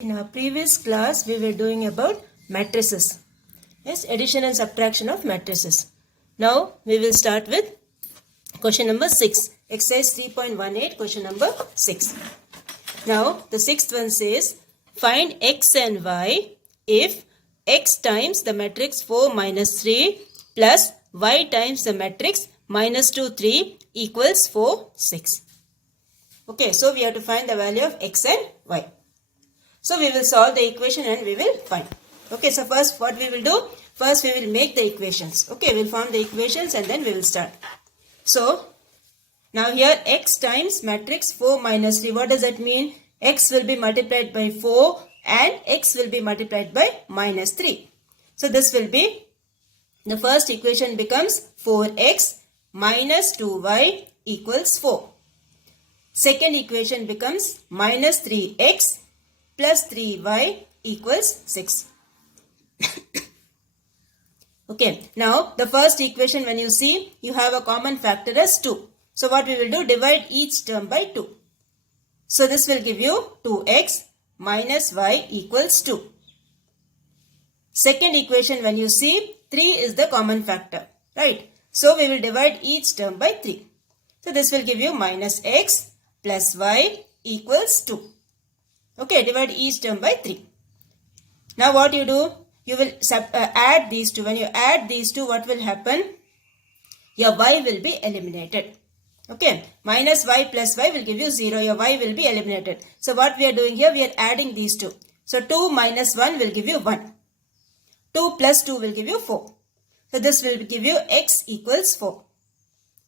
In our previous class, we were doing about matrices. Yes, addition and subtraction of matrices. Now, we will start with question number 6. Exercise 3.18, question number 6. Now, the sixth one says, find x and y if x times the matrix 4 minus 3 plus y times the matrix minus 2, 3 equals 4, 6. Okay, so we have to find the value of x and y. So we will solve the equation and we will find. Okay, so first what we will do? First we will make the equations. Okay, we will form the equations and then we will start. So, now here x times matrix 4 minus 3. What does that mean? X will be multiplied by 4 and x will be multiplied by minus 3. So this will be, the first equation becomes 4x minus 2y equals 4. Second equation becomes minus 3x plus 3y equals 6. Okay, now the first equation, when you see, you have a common factor as 2. So what we will do, divide each term by 2. So this will give you 2x minus y equals 2. Second equation, when you see, 3 is the common factor, right? So we will divide each term by 3. So this will give you minus x plus y equals 2. Okay, divide each term by 3. Now what you do? You will add these two. When you add these two, what will happen? Your y will be eliminated. Okay, minus y plus y will give you 0. Your y will be eliminated. So what we are doing here? We are adding these two. So 2 minus 1 will give you 1. 2 plus 2 will give you 4. So this will give you x equals 4.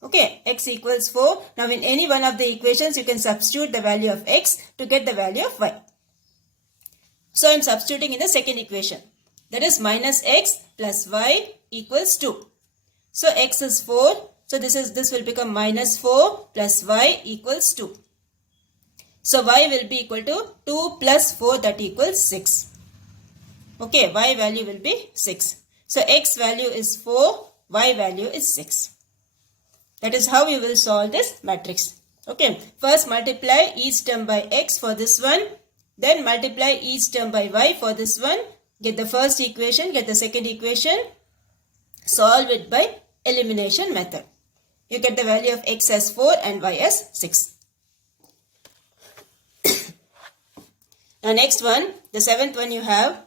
Okay, x equals 4. Now in any one of the equations, you can substitute the value of x to get the value of y. So I am substituting in the second equation. That is minus x plus y equals 2. So x is 4. So this will become minus 4 plus y equals 2. So y will be equal to 2 plus 4, that equals 6. Okay, y value will be 6. So x value is 4, y value is 6. That is how you will solve this matrix. Okay, first multiply each term by x for this one. Then multiply each term by y for this one. Get the first equation, get the second equation. Solve it by elimination method. You get the value of x as 4 and y as 6. Now next one, the seventh one you have.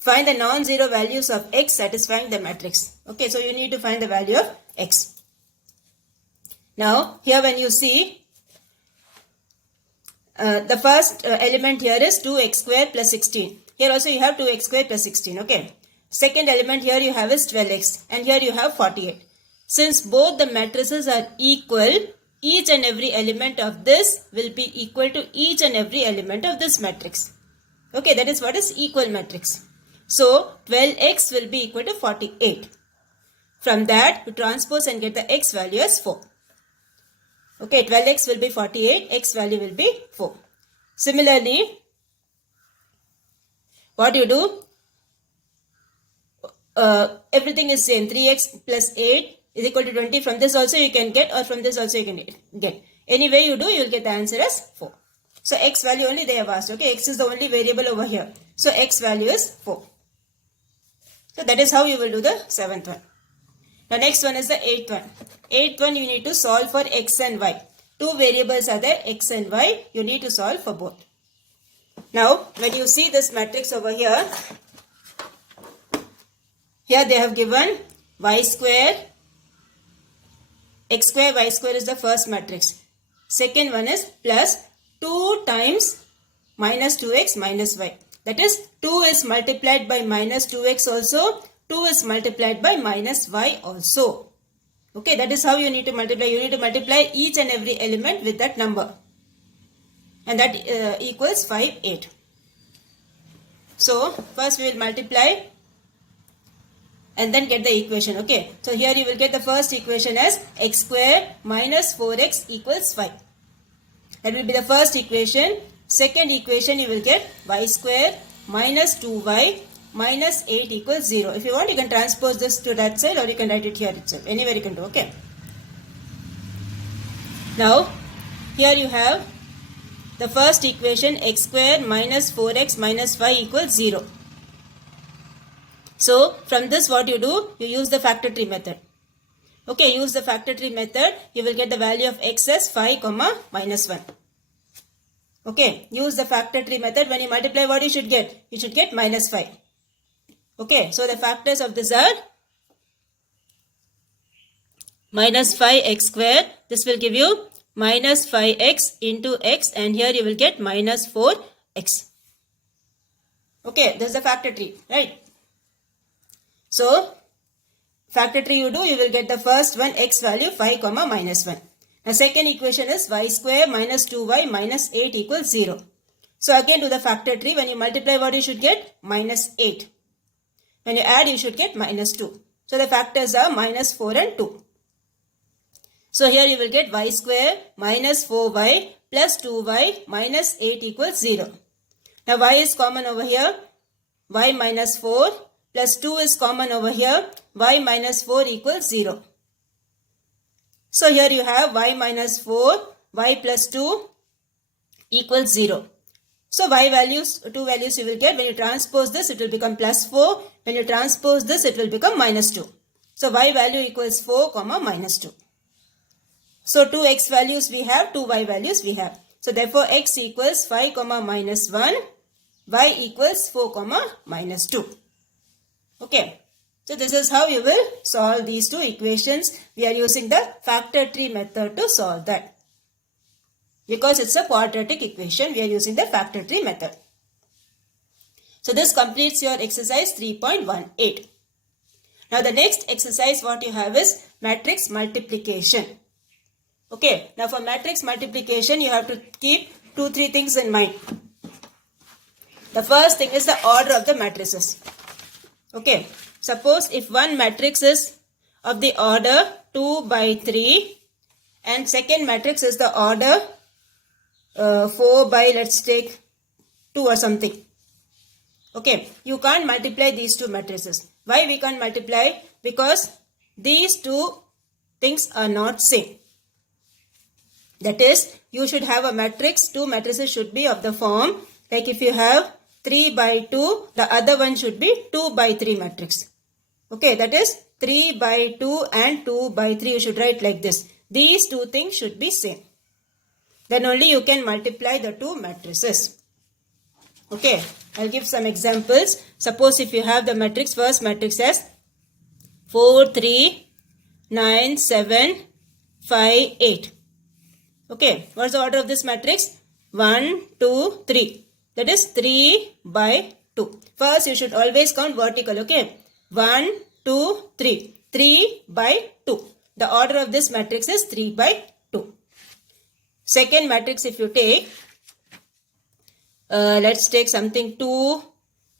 Find the non-zero values of x satisfying the matrix. Okay, so you need to find the value of x. Now, here when you see, the first element here is 2x square plus 16. Here also you have 2x square plus 16. Okay. Second element here you have is 12x. And here you have 48. Since both the matrices are equal, each and every element of this will be equal to each and every element of this matrix. Okay, that is what is equal matrix. So, 12x will be equal to 48. From that, you transpose and get the x value as 4. Okay, 12x will be 48, x value will be 4. Similarly, what you do? Everything is same. 3x plus 8 is equal to 20. From this also you can get, or from this also you can get. Any way you do, you will get the answer as 4. So, x value only they have asked. Okay, x is the only variable over here. So, x value is 4. So, that is how you will do the seventh one. The next one is the eighth one. Eighth one, you need to solve for x and y. Two variables are there, x and y. You need to solve for both. Now, when you see this matrix over here, here they have given y square, x square, y square is the first matrix. Second one is plus 2 times minus 2x minus y. That is 2 is multiplied by minus 2x also. 2 is multiplied by minus y also. Okay, that is how you need to multiply. You need to multiply each and every element with that number. And that equals 5, 8. So, first we will multiply and then get the equation. Okay, so here you will get the first equation as x square minus 4x equals 5. That will be the first equation. Second equation you will get y square minus 2y minus 8 equals 0. If you want, you can transpose this to that side or you can write it here itself. Anywhere you can do, okay. Now, here you have the first equation x square minus 4x minus 5 equals 0. So from this what you do? You use the factor tree method. Okay, use the factor tree method. You will get the value of x as 5 comma minus 1. Okay, use the factor tree method. When you multiply, what you should get? You should get minus 5. Okay, so the factors of this are minus 5x square. This will give you minus 5x into x, and here you will get minus 4x. Okay, this is the factor tree, right? So, factor tree you do, you will get the first one, x value 5 comma minus 1. The second equation is y square minus 2y minus 8 equals 0. So again do the factor tree. When you multiply, what you should get? Minus 8. When you add, you should get minus 2. So the factors are minus 4 and 2. So here you will get y square minus 4y plus 2y minus 8 equals 0. Now y is common over here. Y minus 4 plus 2 is common over here. Y minus 4 equals 0. So here you have y minus 4, y plus 2 equals 0. So y values, two values you will get. When you transpose this, it will become plus 4. When you transpose this, it will become minus 2. So y value equals 4 comma minus 2. So two x values we have, two y values we have. So therefore x equals 5 comma minus 1, y equals 4 comma minus 2. Okay. So this is how you will solve these two equations. We are using the factor tree method to solve that. Because it's a quadratic equation, we are using the factor tree method. So this completes your exercise 3.18. Now the next exercise what you have is matrix multiplication. Okay, now for matrix multiplication you have to keep 2-3 things in mind. The first thing is the order of the matrices. Okay, suppose if one matrix is of the order 2 by 3 and second matrix is the order 4 by, let's take 2 or something. Okay, you can't multiply these two matrices. Why we can't multiply? Because these two things are not same. That is, you should have a matrix, two matrices should be of the form, like if you have 3 by 2, the other one should be 2 by 3 matrix. Okay, that is 3 by 2 and 2 by 3, you should write like this. These two things should be same. Then only you can multiply the two matrices. Okay, I'll give some examples. Suppose if you have the matrix, first matrix as 4, 3, 9, 7, 5, 8. Okay, what's the order of this matrix? 1, 2, 3. That is 3 by 2. First, you should always count vertical. Okay, 1, 2, 3. 3 by 2. The order of this matrix is 3 by 2. Second matrix, if you take, let's take something 2,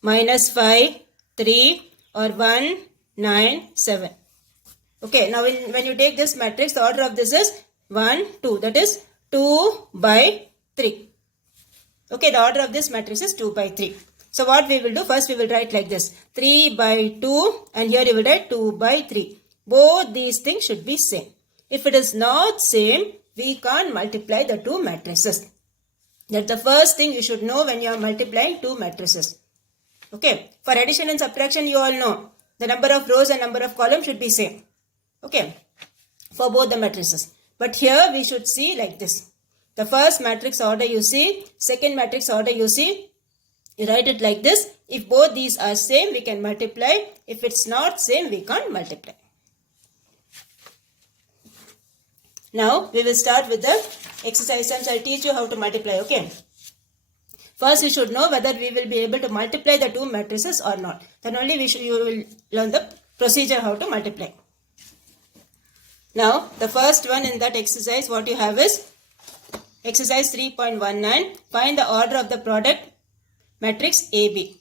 minus 5, 3 or 1, 9, 7. Okay, now when you take this matrix, the order of this is 1, 2. That is 2 by 3. Okay, the order of this matrix is 2 by 3. So what we will do, first we will write like this. 3 by 2 and here you will write 2 by 3. Both these things should be same. If it is not same, we can't multiply the two matrices. That's the first thing you should know when you are multiplying two matrices. Okay, for addition and subtraction you all know. The number of rows and number of columns should be same. Okay, for both the matrices. But here we should see like this. The first matrix order you see, second matrix order you see. You write it like this. If both these are same, we can multiply. If it's not same, we can't multiply. Now, we will start with the exercise sums. I'll teach you how to multiply, okay? First, you should know whether we will be able to multiply the two matrices or not. Then only you will learn the procedure how to multiply. Now, the first one in that exercise, what you have is exercise 3.19. Find the order of the product matrix AB.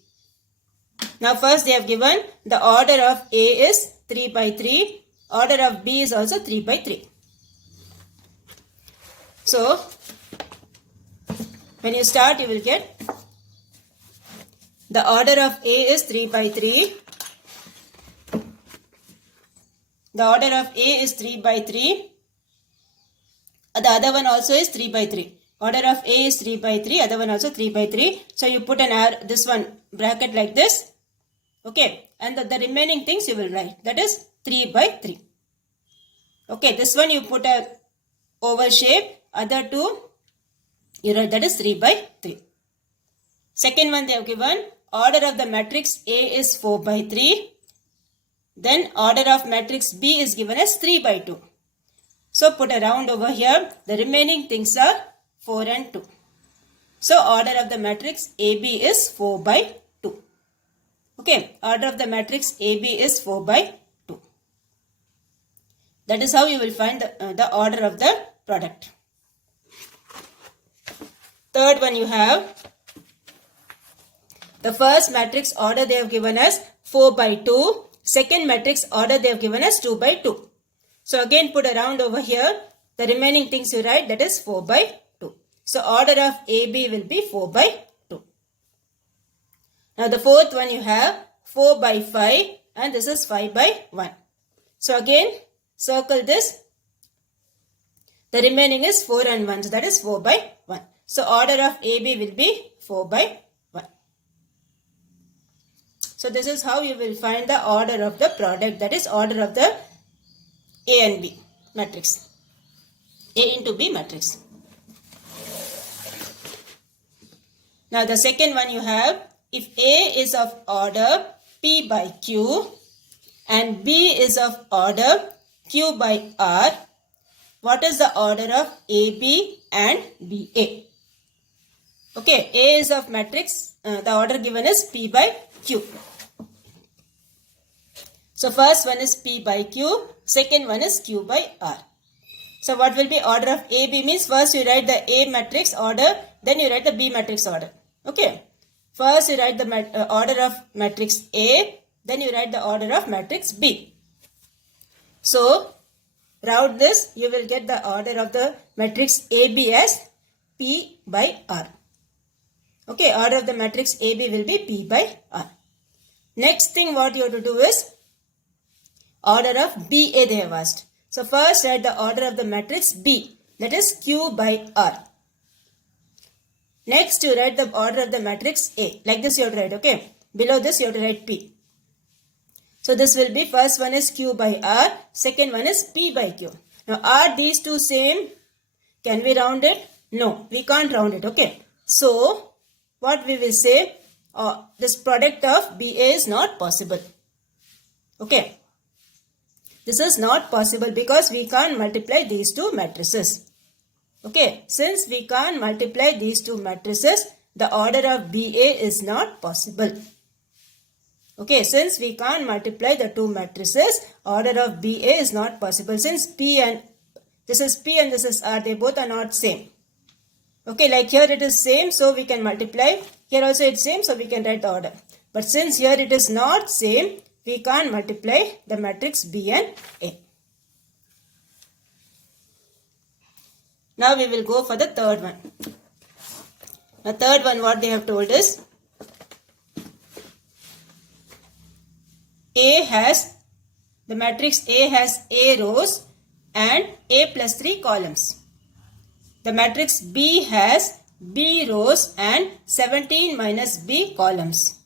Now, first they have given the order of A is 3 by 3. Order of B is also 3 by 3. So, when you start, you will get the order of A is 3 by 3. The order of A is 3 by 3. The other one also is 3 by 3. Order of A is 3 by 3, other one also 3 by 3. So you put an arrow, this one bracket like this. Okay, and the remaining things you will write. That is 3 by 3. Okay, this one you put a oval shape, other two you write, that is 3 by 3. Second one they have given, order of the matrix A is 4 by 3. Then order of matrix B is given as 3 by 2. So put a round over here. The remaining things are 4 and 2. So order of the matrix AB is 4 by 2. Okay, order of the matrix AB is 4 by 2. That is how you will find the order of the product. Third one you have, the first matrix order they have given as 4 by 2. Second matrix order they have given as 2 by 2. So again put a round over here. The remaining things you write, that is 4 by 2. So order of AB will be 4 by 2. Now the fourth one you have 4 by 5 and this is 5 by 1. So again circle this. The remaining is 4 and 1. So that is 4 by 1. So order of AB will be 4 by 1. So this is how you will find the order of the product, that is order of the A and B matrix. A into B matrix. Now the second one you have, if A is of order P by Q and B is of order Q by R, what is the order of AB and BA? Okay, A is of matrix, the order given is P by Q. So first one is P by Q, second one is Q by R. So what will be order of AB means first you write the A matrix order, then you write the B matrix order. Okay, first you write the order of matrix A, then you write the order of matrix B. So round this, you will get the order of the matrix AB as P by R. Okay, order of the matrix AB will be P by R. Next thing what you have to do is order of BA they have asked. So first write the order of the matrix B, that is Q by R. Next you write the order of the matrix A. Like this you have to write, okay. Below this you have to write P. So this will be first one is Q by R, second one is P by Q. Now are these two same? Can we round it? No, we can't round it, okay. So what we will say, this product of BA is not possible. Okay. This is not possible because we can't multiply these two matrices. Okay. Since we can't multiply these two matrices, the order of BA is not possible. Okay. Since we can't multiply the two matrices, order of BA is not possible. Since P and this is P and this is R, they both are not same. Okay, like here it is same, so we can multiply. Here also it's same, so we can write the order. But since here it is not same, we can't multiply the matrix B and A. Now we will go for the third one. The third one what they have told is, the matrix A has A rows and A plus 3 columns. The matrix B has B rows and 17 minus B columns.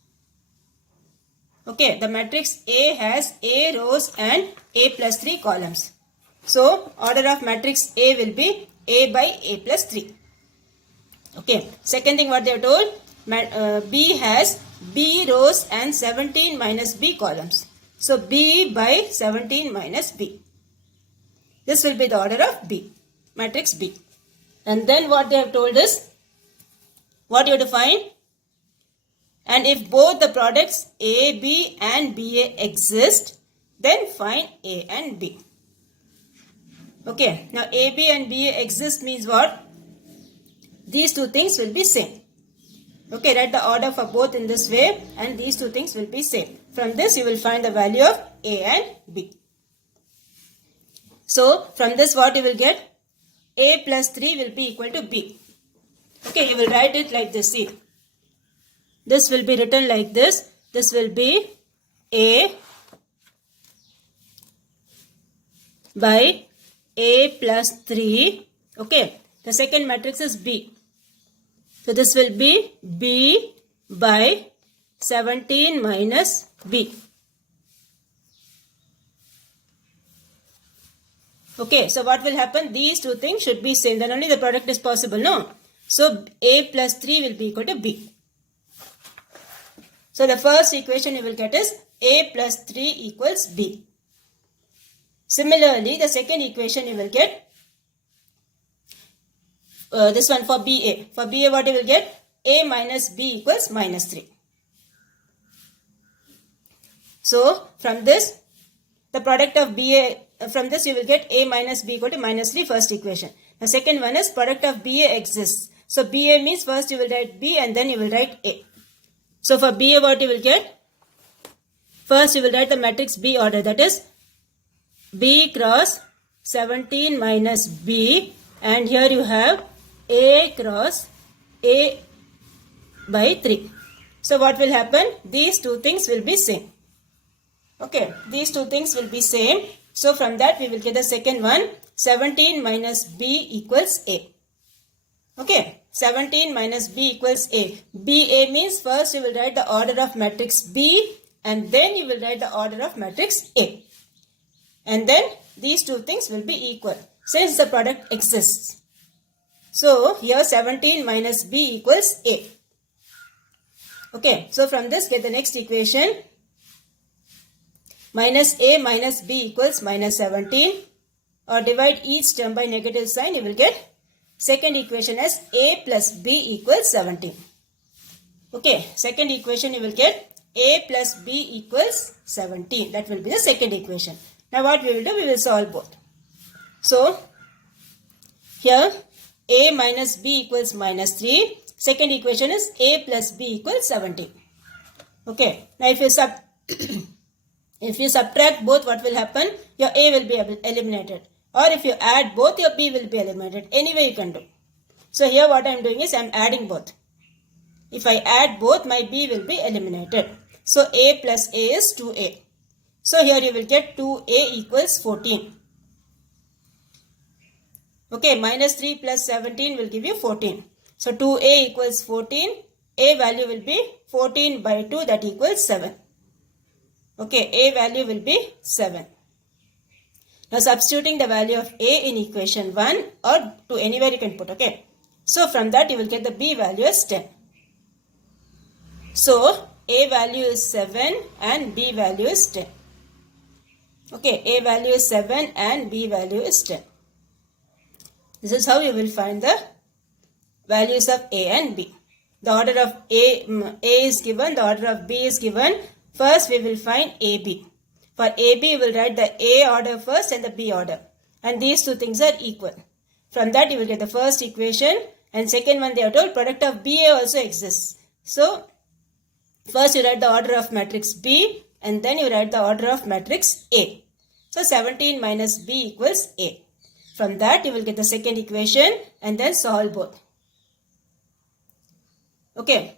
Okay, the matrix A has A rows and A plus 3 columns. So, order of matrix A will be A by A plus 3. Okay, second thing what they have told, B has B rows and 17 minus B columns. So, B by 17 minus B. This will be the order of B, matrix B. And then what they have told is, what you have to find? And if both the products A, B and BA exist, then find A and B. Okay, now A, B and BA exist means what? These two things will be same. Okay, write the order for both in this way and these two things will be same. From this you will find the value of A and B. So, from this what you will get? A plus 3 will be equal to B. Okay, you will write it like this. See, this will be written like this. This will be A by A plus 3. Okay, The second matrix is B. So this will be B by 17 minus B. Okay, so what will happen? These two things should be same. Then only the product is possible, no? So A plus 3 will be equal to B. So the first equation you will get is A plus 3 equals B. Similarly, the second equation you will get this one for BA. For BA what you will get? A minus B equals minus 3. So from this, the product of BA, from this you will get A minus B equal to minus 3, first equation. The second one is product of BA exists. So BA means first you will write B and then you will write A. So for BA what you will get? First you will write the matrix B order, that is B cross 17 minus B, and here you have A cross A by 3. So what will happen? These two things will be same. Okay, these two things will be same. So from that we will get the second one, 17 minus B equals A. Okay, 17 minus B equals A. BA means first you will write the order of matrix B and then you will write the order of matrix A. And then these two things will be equal since the product exists. So here 17 minus B equals A. Okay, so from this get the next equation. Minus A minus B equals minus 17, or divide each term by negative sign, you will get second equation as A plus B equals 17. Okay, second equation you will get A plus B equals 17. That will be the second equation. Now what we will do? We will solve both. So here A minus B equals minus 3. Second equation is A plus B equals 17. Okay, now if you subtract both, what will happen? Your A will be eliminated. Or if you add both, your B will be eliminated. Anyway you can do. So here what I am doing is I am adding both. If I add both, my B will be eliminated. So A plus A is 2A. So here you will get 2A equals 14. Okay, minus 3 plus 17 will give you 14. So 2A equals 14. A value will be 14 by 2, that equals 7. Okay, A value will be 7. Now substituting the value of A in equation 1 or 2, anywhere you can put, okay. So from that you will get the B value as 10. So A value is 7 and B value is 10. Okay, A value is 7 and B value is 10. This is how you will find the values of A and B. The order of A is given, the order of B is given. First we will find AB. For AB we will write the A order first and the B order. And these two things are equal. From that you will get the first equation, and second one they have told product of BA also exists. So first you write the order of matrix B and then you write the order of matrix A. So 17 minus B equals A. From that you will get the second equation and then solve both. Okay.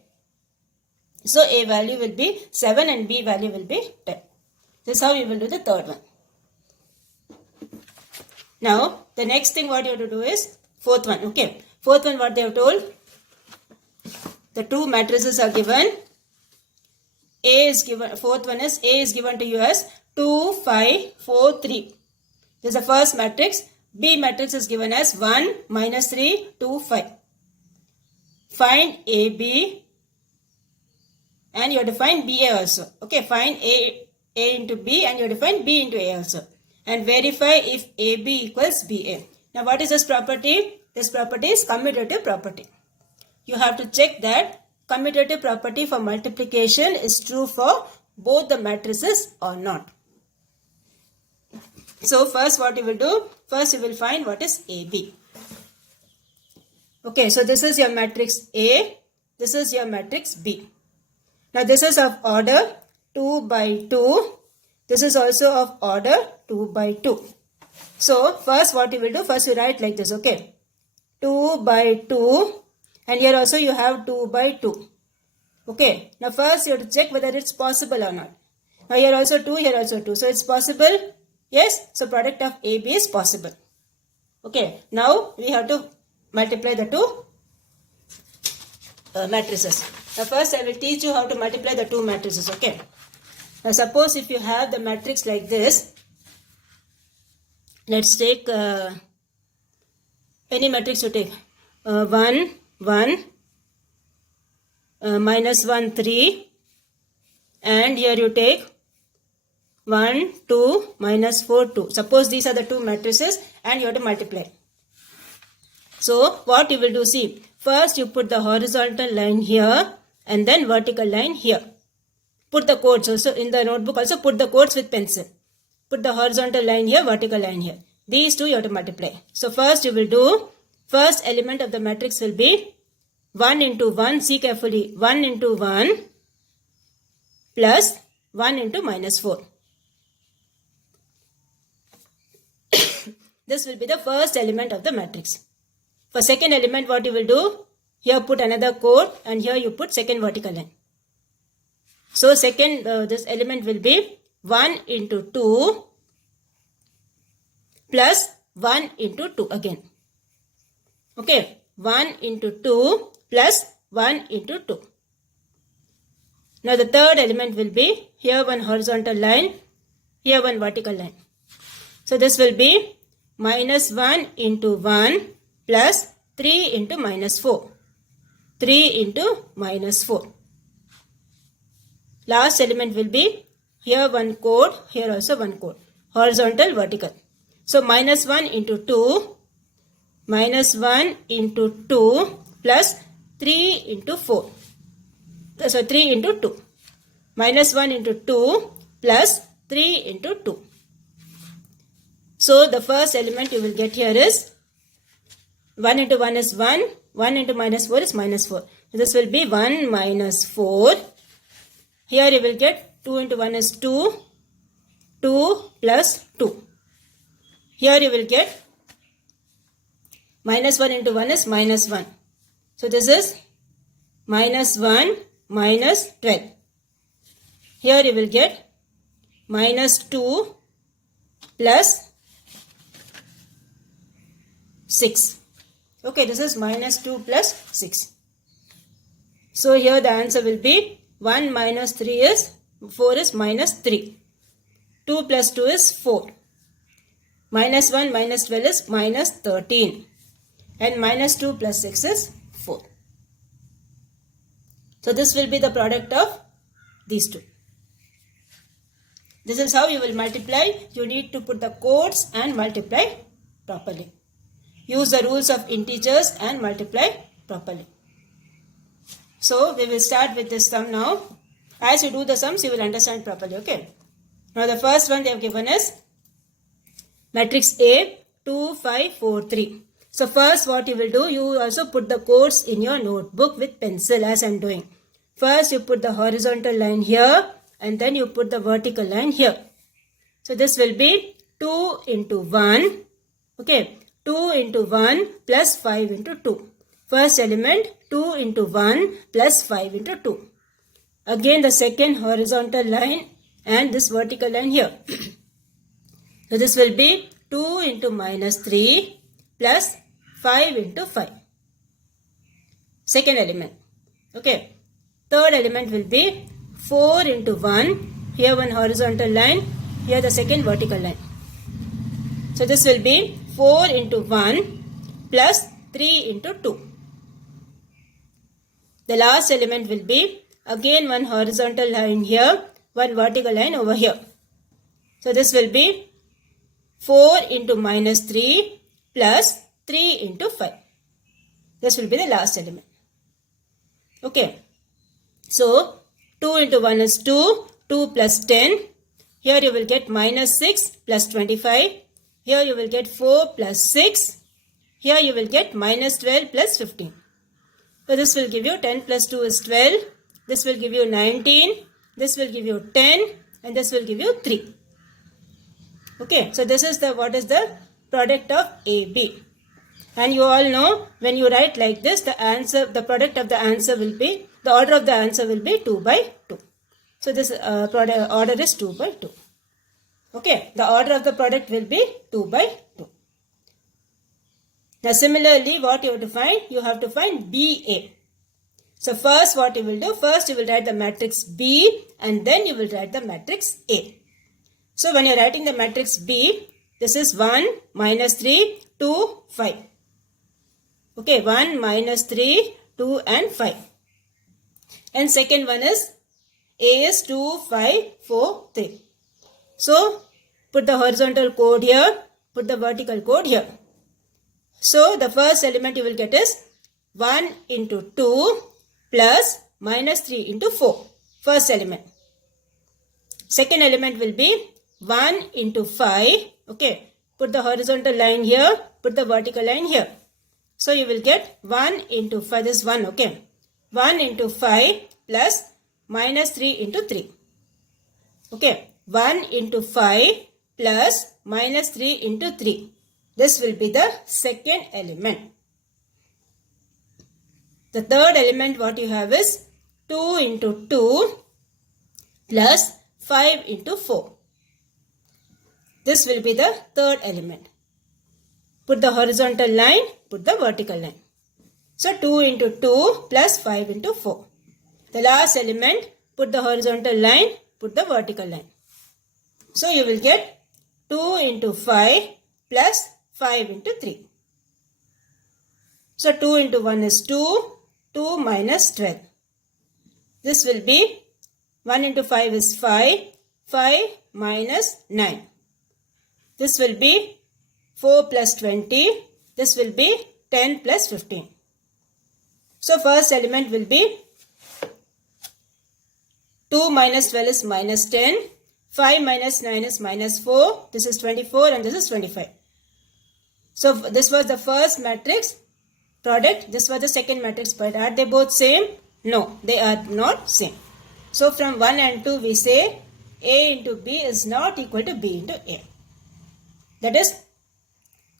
So A value will be 7 and B value will be 10. This is how you will do the third one. Now the next thing what you have to do is fourth one. Okay. Fourth one what they have told. The two matrices are given. A is given. Fourth one is A is given to you as 2, 5, 4, 3. This is the first matrix. B matrix is given as 1, minus 3, 2, 5. Find AB. And you have to find BA also. Okay, find A into B and you have to find B into A also. And verify if AB equals BA. Now what is this property? This property is commutative property. You have to check that commutative property for multiplication is true for both the matrices or not. So first what you will do? First you will find what is AB. Okay, so this is your matrix A. This is your matrix B. Now this is of order 2 by 2. This is also of order 2 by 2. So first what you will do? First you write like this, okay. 2 by 2 and here also you have 2 by 2. Okay. Now first you have to check whether it's possible or not. Now here also 2, here also 2. So it's possible? Yes. So product of AB is possible. Okay. Now we have to multiply the two matrices. Now first I will teach you how to multiply the two matrices. Okay. Now suppose if you have the matrix like this, let's take any matrix you take. 1, 1, minus 1, 3, and here you take 1, 2, minus 4, 2. Suppose these are the two matrices and you have to multiply. So what you will do, see, first you put the horizontal line here and then vertical line here. Put the codes also in the notebook, also put the codes with pencil. Put the horizontal line here, vertical line here. These two you have to multiply. So first you will do, first element of the matrix will be 1 into 1, see carefully, 1 into 1 plus 1 into minus 4. This will be the first element of the matrix. For second element, what you will do, here put another code and here you put second vertical line. So second, this element will be 1 into 2 plus 1 into 2 again. Okay, 1 into 2 plus 1 into 2. Now the third element will be here one horizontal line, here one vertical line. So this will be minus 1 into 1 plus 3 into minus 4. 3 into minus 4. Last element will be here one code, here also one code. Horizontal, vertical. So minus 1 into 2, minus 1 into 2 plus 3 into 4. So 3 into 2. Minus 1 into 2 plus 3 into 2. So the first element you will get here is 1 into 1 is 1. 1 into minus 4 is minus 4. So this will be 1 minus 4. Here you will get 2 into 1 is 2. 2 plus 2. Here you will get minus 1 into 1 is minus 1. So this is minus 1 minus 12. Here you will get minus 2 plus 6. Okay, this is minus 2 plus 6. So here the answer will be 1 minus 3 is 4 is minus 3. 2 plus 2 is 4. Minus 1 minus 12 is minus 13. And minus 2 plus 6 is 4. So this will be the product of these two. This is how you will multiply. You need to put the codes and multiply properly. Use the rules of integers and multiply properly. So we will start with this sum now. As you do the sums, you will understand properly. Okay. Now the first one they have given is matrix A 2, 5, 4, 3. So first what you will do, you also put the codes in your notebook with pencil as I am doing. First you put the horizontal line here and then you put the vertical line here. So this will be 2 into 1. Okay. 2 into 1 plus 5 into 2. First element 2 into 1 plus 5 into 2. Again the second horizontal line and this vertical line here. So this will be 2 into minus 3 plus 5 into 5. Second element. Okay. Third element will be 4 into 1. Here one horizontal line. Here the second vertical line. So this will be 4 into 1 plus 3 into 2. The last element will be again one horizontal line here, one vertical line over here. So this will be 4 into minus 3 plus 3 into 5. This will be the last element. Okay. So 2 into 1 is 2, 2 plus 10. Here you will get minus 6 plus 25. Here you will get 4 plus 6. Here you will get minus 12 plus 15. So this will give you 10 plus 2 is 12. This will give you 19. This will give you 10. And this will give you 3. Okay. So this is what is the product of AB. And you all know when you write like this, the product of the answer will be, the order of the answer will be 2 by 2. So this order is 2 by 2. Okay. The order of the product will be 2 by 2. Now similarly, what you have to find? You have to find BA. So first what you will do? First you will write the matrix B and then you will write the matrix A. So when you are writing the matrix B, this is 1, minus 3, 2, 5. Okay, 1, minus 3, 2 and 5. And second one is A is 2, 5, 4, 3. So put the horizontal code here, put the vertical code here. So the first element you will get is 1 into 2 plus minus 3 into 4. First element. Second element will be 1 into 5. Okay. Put the horizontal line here. Put the vertical line here. So you will get 1 into 5. This is 1. Okay. 1 into 5 plus minus 3 into 3. Okay. 1 into 5 plus minus 3 into 3. This will be the second element. The third element what you have is 2 into 2 plus 5 into 4. This will be the third element. Put the horizontal line, put the vertical line. So 2 into 2 plus 5 into 4. The last element, put the horizontal line, put the vertical line. So you will get 2 into 5 plus 5 into 3. So 2 into 1 is 2, 2 minus 12. This will be 1 into 5 is 5, 5 minus 9. This will be 4 plus 20. This will be 10 plus 15. So first element will be 2 minus 12 is minus 10. 5 minus 9 is minus 4. This is 24 and this is 25. So this was the first matrix product. This was the second matrix product. Are they both same? No, they are not same. So from 1 and 2 we say A into B is not equal to B into A. That is,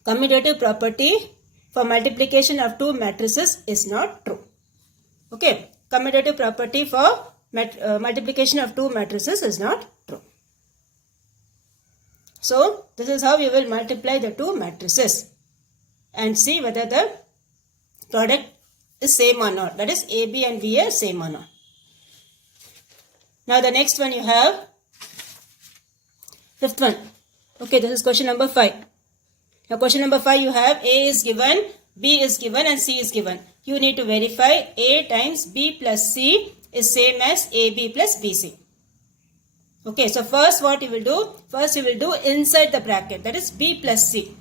commutative property for multiplication of two matrices is not true. Okay, commutative property for multiplication of two matrices is not true. So this is how we will multiply the two matrices and see whether the product is same or not. That is, AB and BA same or not. Now the next one you have fifth one. Okay, this is question number 5. Now question number 5 you have A is given, B is given and C is given. You need to verify A times B plus C is same as AB plus BC. Okay, so first what you will do? First you will do inside the bracket, that is B plus C.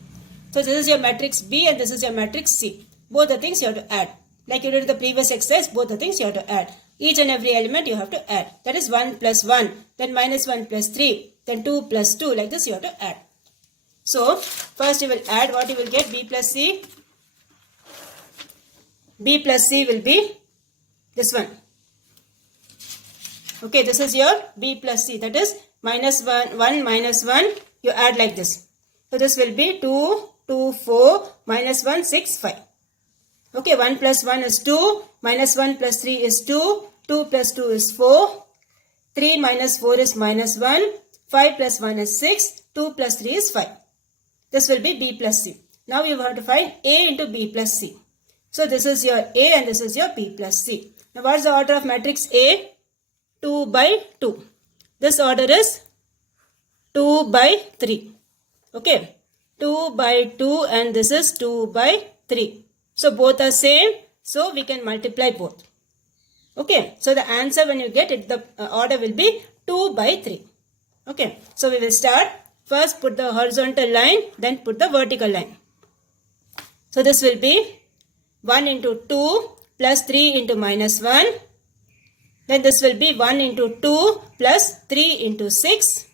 So this is your matrix B and this is your matrix C. Both the things you have to add. Like you did in the previous exercise, both the things you have to add. Each and every element you have to add. That is 1 plus 1, then minus 1 plus 3, then 2 plus 2. Like this you have to add. So first you will add what you will get, B plus C. B plus C will be this one. Okay, this is your B plus C. That is minus 1, 1 minus 1. You add like this. So this will be 2, 2, 4, minus 1, 6, 5. Okay, 1 plus 1 is 2, minus 1 plus 3 is 2, 2 plus 2 is 4, 3 minus 4 is minus 1, 5 plus 1 is 6, 2 plus 3 is 5. This will be B plus C. Now you have to find A into B plus C. So this is your A and this is your B plus C. Now what is the order of matrix A? 2 by 2. This order is 2 by 3. Okay, 2 by 2 and this is 2 by 3. So both are same. So we can multiply both. Okay, so the answer when you get it, the order will be 2 by 3. Okay, so we will start. First put the horizontal line, then put the vertical line. So this will be 1 into 2 plus 3 into minus 1. Then this will be 1 into 2 plus 3 into 6.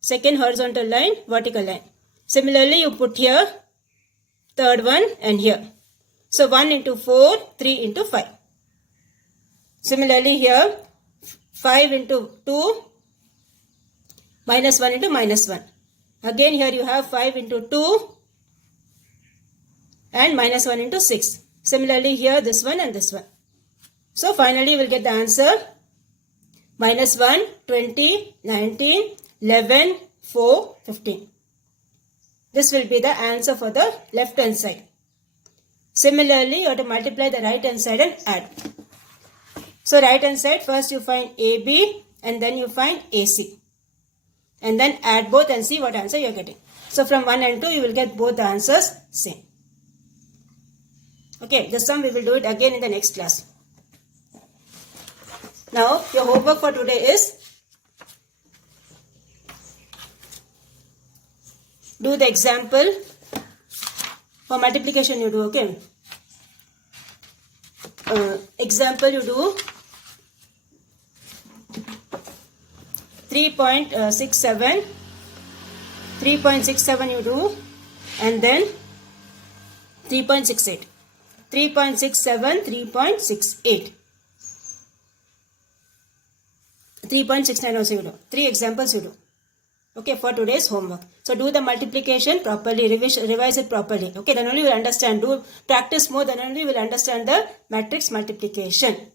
Second horizontal line, vertical line. Similarly, you put here third one and here. So 1 into 4, 3 into 5. Similarly here 5 into 2, minus 1 into minus 1. Again here you have 5 into 2 and minus 1 into 6. Similarly here this one and this one. So finally we will get the answer minus 1, 20, 19, 11, 4, 15. This will be the answer for the left hand side. Similarly, you have to multiply the right hand side and add. So right hand side, first you find AB and then you find AC. And then add both and see what answer you are getting. So from 1 and 2, you will get both the answers same. Okay, this sum we will do it again in the next class. Now, your homework for today is do the example for multiplication you do, okay? Example you do 3.67 you do, and then 3.68 3.67 3.68 3.69 also you do. 3 examples you do, okay, for today's homework. So do the multiplication properly, revise it properly, okay, then only you will understand. Do practice more, then only you will understand the matrix multiplication.